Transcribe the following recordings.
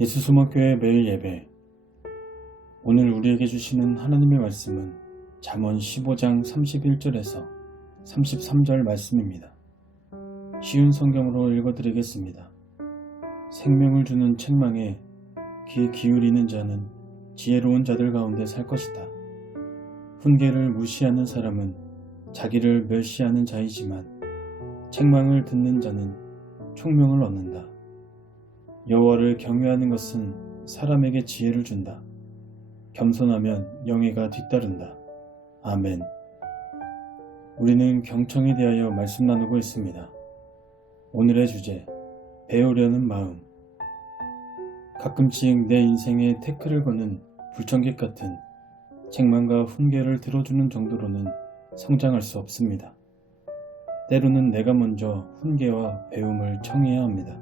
예수소망교회 매일 예배. 오늘 우리에게 주시는 하나님의 말씀은 잠언 15장 31절에서 33절 말씀입니다. 쉬운 성경으로 읽어드리겠습니다. 생명을 주는 책망에 귀 기울이는 자는 지혜로운 자들 가운데 살 것이다. 훈계를 무시하는 사람은 자기를 멸시하는 자이지만 책망을 듣는 자는 총명을 얻는다. 여호와를 경외하는 것은 사람에게 지혜를 준다. 겸손하면 영예가 뒤따른다. 아멘. 우리는 경청에 대하여 말씀 나누고 있습니다. 오늘의 주제, 배우려는 마음. 가끔씩 내 인생에 태클을 거는 불청객 같은 책망과 훈계를 들어주는 정도로는 성장할 수 없습니다. 때로는 내가 먼저 훈계와 배움을 청해야 합니다.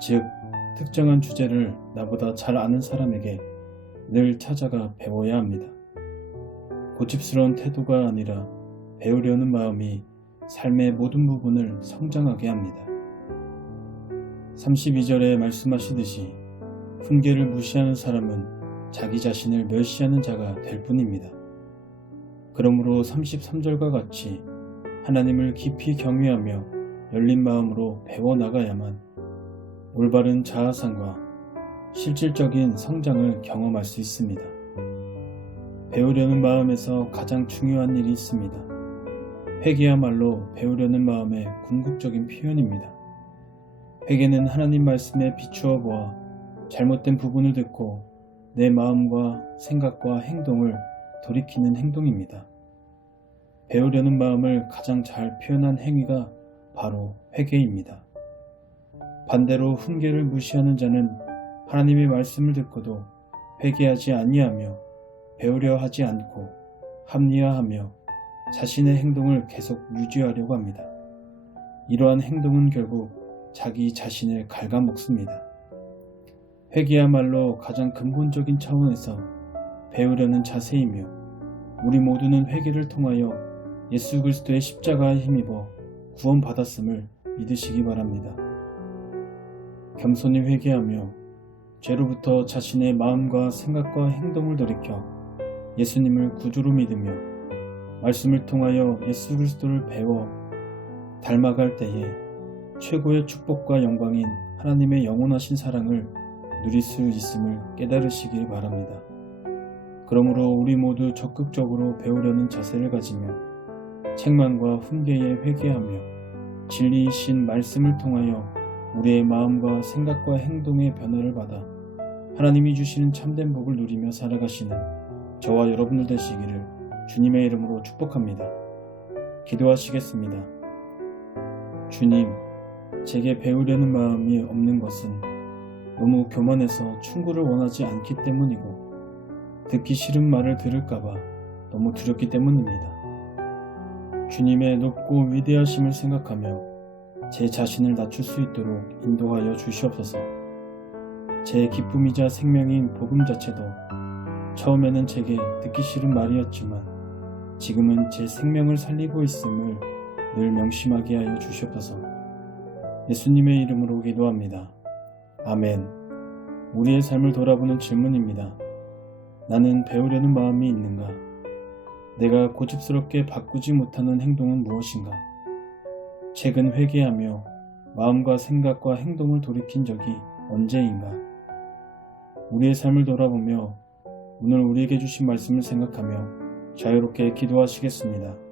즉, 특정한 주제를 나보다 잘 아는 사람에게 늘 찾아가 배워야 합니다. 고집스러운 태도가 아니라 배우려는 마음이 삶의 모든 부분을 성장하게 합니다. 32절에 말씀하시듯이 훈계를 무시하는 사람은 자기 자신을 멸시하는 자가 될 뿐입니다. 그러므로 33절과 같이 하나님을 깊이 경외하며 열린 마음으로 배워나가야만 올바른 자아상과 실질적인 성장을 경험할 수 있습니다. 배우려는 마음에서 가장 중요한 일이 있습니다. 회개야말로 배우려는 마음의 궁극적인 표현입니다. 회개는 하나님 말씀에 비추어 보아 잘못된 부분을 듣고 내 마음과 생각과 행동을 돌이키는 행동입니다. 배우려는 마음을 가장 잘 표현한 행위가 바로 회개입니다. 반대로 훈계를 무시하는 자는 하나님의 말씀을 듣고도 회개하지 아니하며 배우려 하지 않고 합리화하며 자신의 행동을 계속 유지하려고 합니다. 이러한 행동은 결국 자기 자신을 갉아먹습니다. 회개야말로 가장 근본적인 차원에서 배우려는 자세이며 우리 모두는 회개를 통하여 예수 그리스도의 십자가에 힘입어 구원받았음을 믿으시기 바랍니다. 겸손히 회개하며 죄로부터 자신의 마음과 생각과 행동을 돌이켜 예수님을 구주로 믿으며 말씀을 통하여 예수 그리스도를 배워 닮아갈 때에 최고의 축복과 영광인 하나님의 영원하신 사랑을 누릴 수 있음을 깨달으시길 바랍니다. 그러므로 우리 모두 적극적으로 배우려는 자세를 가지며 책망과 훈계에 회개하며 진리이신 말씀을 통하여 우리의 마음과 생각과 행동의 변화를 받아 하나님이 주시는 참된 복을 누리며 살아가시는 저와 여러분들 되시기를 주님의 이름으로 축복합니다. 기도하시겠습니다. 주님, 제게 배우려는 마음이 없는 것은 너무 교만해서 충고를 원하지 않기 때문이고 듣기 싫은 말을 들을까봐 너무 두렵기 때문입니다. 주님의 높고 위대하심을 생각하며 제 자신을 낮출 수 있도록 인도하여 주시옵소서. 제 기쁨이자 생명인 복음 자체도 처음에는 제게 듣기 싫은 말이었지만 지금은 제 생명을 살리고 있음을 늘 명심하게 하여 주시옵소서. 예수님의 이름으로 기도합니다. 아멘. 우리의 삶을 돌아보는 질문입니다. 나는 배우려는 마음이 있는가? 내가 고집스럽게 바꾸지 못하는 행동은 무엇인가? 최근 회개하며 마음과 생각과 행동을 돌이킨 적이 언제인가? 우리의 삶을 돌아보며 오늘 우리에게 주신 말씀을 생각하며 자유롭게 기도하시겠습니다.